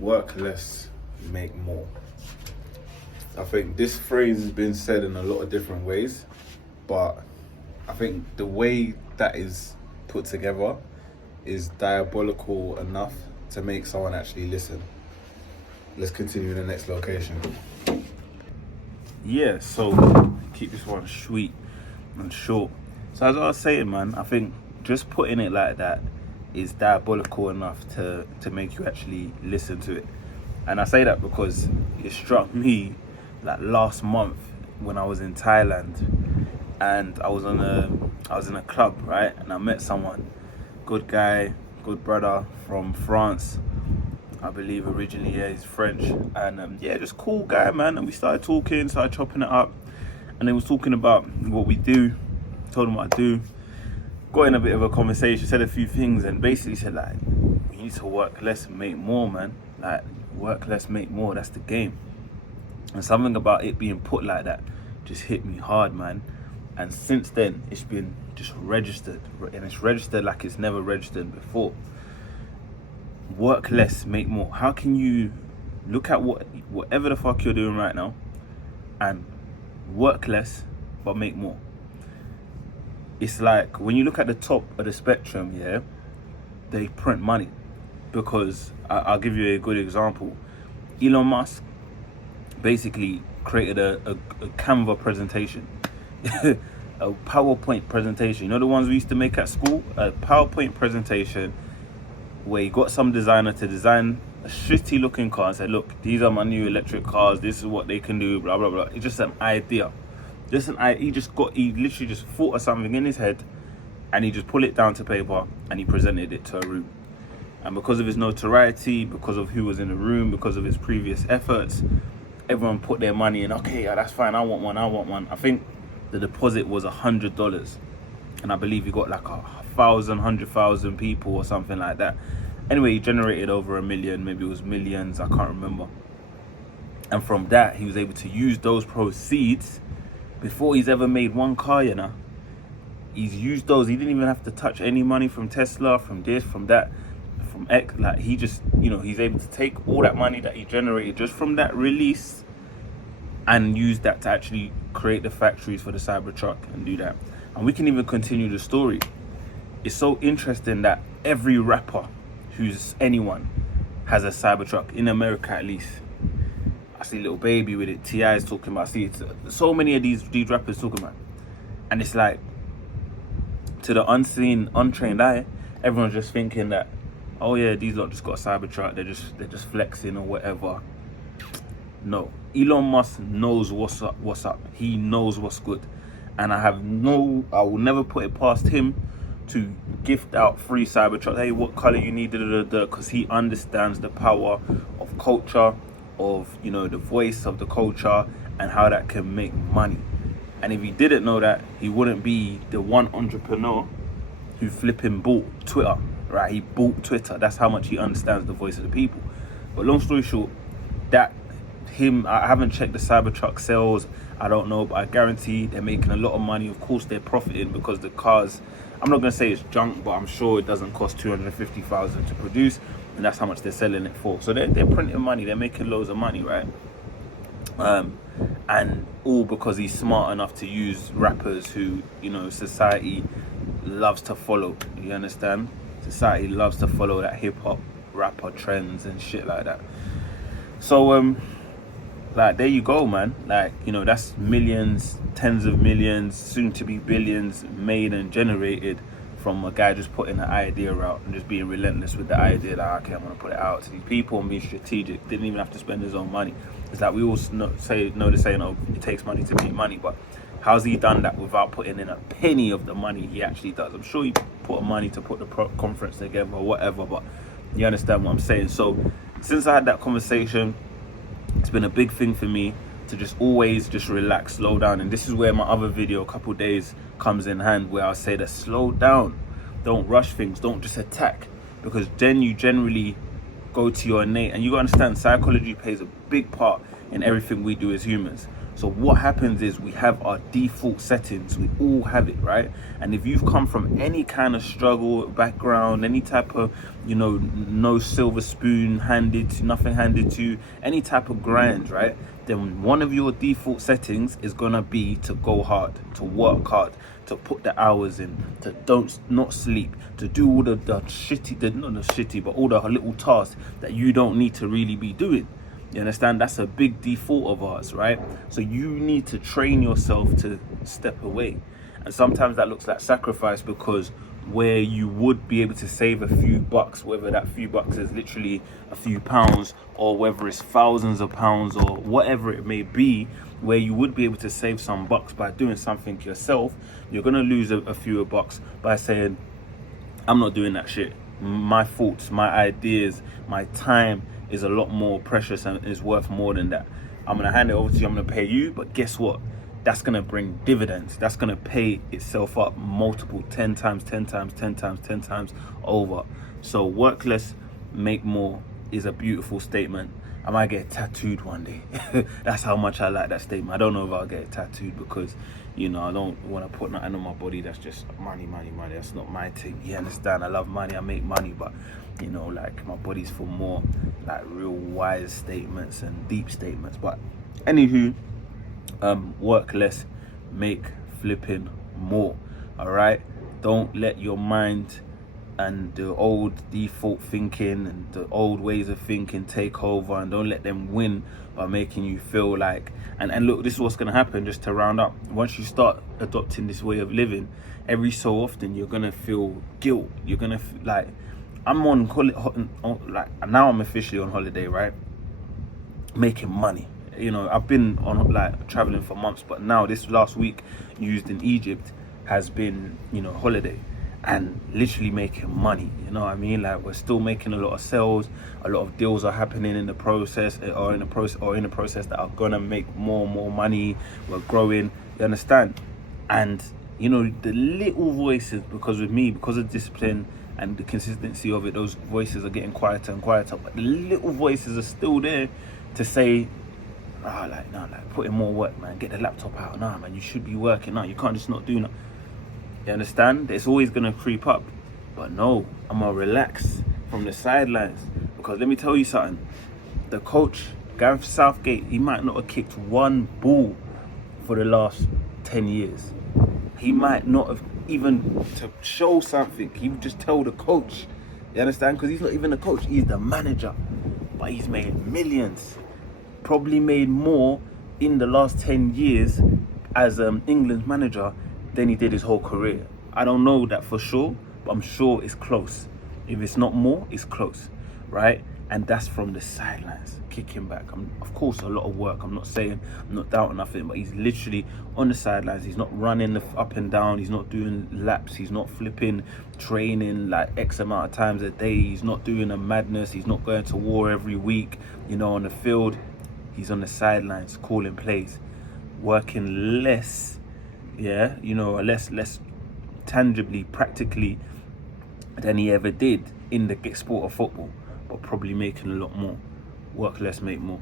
work less, make more. I think this phrase has been said in a lot of different ways, but I think the way that is put together is diabolical enough to make someone actually listen. Let's continue the next location. Yeah, so keep this one sweet and short. So as I was saying, man, I think just putting it like that is diabolical enough to make you actually listen to it. And I say that because it struck me like last month when I was in Thailand, and I was in a club, right? And I met someone, good guy, good brother from France, I believe originally. Yeah, he's French, and just cool guy, man. And we started talking, started chopping it up, and they was talking about what we do. Told him what I do. Got in a bit of a conversation, said a few things, and basically said like, you need to work less and make more, man. Like, work less, make more. That's the game. And something about it being put like that just hit me hard, man. And since then, it's been just registered, and it's registered like it's never registered before. Work less, make more. How can you look at whatever the fuck you're doing right now and work less but make more? It's like when you look at the top of the spectrum, yeah, they print money. Because I'll give you a good example. Elon Musk basically created a Canva presentation, a PowerPoint presentation. You know the ones we used to make at school? A PowerPoint presentation where he got some designer to design a shitty looking car and said, look, these are my new electric cars, this is what they can do, blah, blah, blah. It's just an idea. He literally just thought of something in his head, and he just put it down to paper and he presented it to a room. And because of his notoriety, because of who was in the room, because of his previous efforts, everyone put their money in. Okay, yeah, that's fine, I want one. I think the deposit was $100, and I believe he got like 100,000 people or something like that. Anyway, he generated over $1 million, maybe it was millions, I can't remember. And from that, he was able to use those proceeds before he's ever made one car, you know. He's used those. He didn't even have to touch any money from Tesla, from this, from that, from X. Like, he just, he's able to take all that money that he generated just from that release and use that to actually create the factories for the Cybertruck and do that. And we can even continue the story. It's so interesting that every rapper who's anyone has a Cybertruck, in America at least. I see Lil Baby with it, T.I. is talking about, I see so many of these rappers talking about. And it's like, to the unseen, untrained eye, everyone's just thinking that, oh yeah, these lot just got a Cybertruck, they're just flexing or whatever. No, Elon Musk knows what's up. He knows what's good. And I will never put it past him to gift out free Cybertruck. Hey, what color you need, because he understands the power of culture, of the voice of the culture, and how that can make money. And if he didn't know that, he wouldn't be the one entrepreneur who flipping bought Twitter, right? He bought Twitter. That's how much he understands the voice of the people. But long story short, I haven't checked the Cybertruck sales, I don't know, but I guarantee they're making a lot of money. Of course they're profiting, because the cars, I'm not going to say it's junk, but I'm sure it doesn't cost $250,000 to produce, and that's how much they're selling it for. So they're printing money, they're making loads of money, right? And all because he's smart enough to use rappers who, society loves to follow. You understand? Society loves to follow that hip-hop rapper trends and shit like that. So, like, there you go, man. Like, that's millions, tens of millions, soon to be billions made and generated from a guy just putting an idea out and just being relentless with the idea that, okay, I'm going to put it out to these people and be strategic. Didn't even have to spend his own money. It's like we all know the saying, oh, it takes money to make money, but how's he done that without putting in a penny of the money he actually does? I'm sure he put money to put the conference together or whatever, but you understand what I'm saying. So since I had that conversation, it's been a big thing for me to just always just relax, slow down. And this is where my other video, a couple days, comes in hand, where I say that slow down, don't rush things, don't just attack, because then you generally go to your innate. And you gotta understand, psychology plays a big part in everything we do as humans. So what happens is we have our default settings. We all have it, right? And if you've come from any kind of struggle background, any type of, no silver spoon handed to, nothing handed to, any type of grind, right? Then one of your default settings is gonna be to go hard, to work hard, to put the hours in, to not sleep, to do all the shitty, not the shitty, but all the little tasks that you don't need to really be doing. You understand? That's a big default of ours, right? So you need to train yourself to step away. And sometimes that looks like sacrifice, because where you would be able to save a few bucks, whether that few bucks is literally a few pounds, or whether it's thousands of pounds, or whatever it may be, where you would be able to save some bucks by doing something yourself, you're going to lose a few bucks by saying, I'm not doing that shit. My thoughts, my ideas, my time is a lot more precious and is worth more than that. I'm going to hand it over to you, I'm going to pay you, but guess what? That's going to bring dividends. That's going to pay itself up multiple 10 times over. So work less, make more is a beautiful statement. I might get it tattooed one day. That's how much I like that statement. I don't know if I'll get it tattooed, because I don't want to put nothing on my body that's just money. That's not my thing. You understand? I love money, I make money, but like, my body's for more like real wise statements and deep statements. But anywho, work less, make flipping more. All right, don't let your mind and the old default thinking and the old ways of thinking take over, and don't let them win by making you feel like, and look, this is what's going to happen, just to round up. Once you start adopting this way of living, every so often you're going to feel guilt. You're going to like, I'm on like, now I'm officially on holiday, right? Making money. I've been on like traveling for months, but now this last week used in Egypt has been, holiday, and literally making money. You know what I mean? Like, we're still making a lot of sales, a lot of deals are happening in the process, or in the process that are gonna make more money. We're growing, you understand? And the little voices, because with me, because of discipline and the consistency of it, those voices are getting quieter and quieter, but the little voices are still there to say, put in more work, man, get the laptop out, man, you should be working, you can't just not do that. You understand? It's always gonna creep up. But no, I'm gonna relax from the sidelines, because let me tell you something. The coach, Gareth Southgate, he might not have kicked one ball for the last 10 years. He might not have, even to show something, he would just tell the coach. You understand? Because he's not even the coach, he's the manager. But he's made millions. Probably made more in the last 10 years as England's manager than he did his whole career. I don't know that for sure, but I'm sure it's close. If it's not more, it's close, right? And that's from the sidelines, kicking back. Of course, a lot of work. I'm not doubting nothing, but he's literally on the sidelines. He's not running up and down. He's not doing laps. He's not flipping training like X amount of times a day. He's not doing a madness. He's not going to war every week, on the field. He's on the sidelines, calling plays, working less, less tangibly, practically than he ever did in the sport of football, but probably making a lot more. Work less, make more.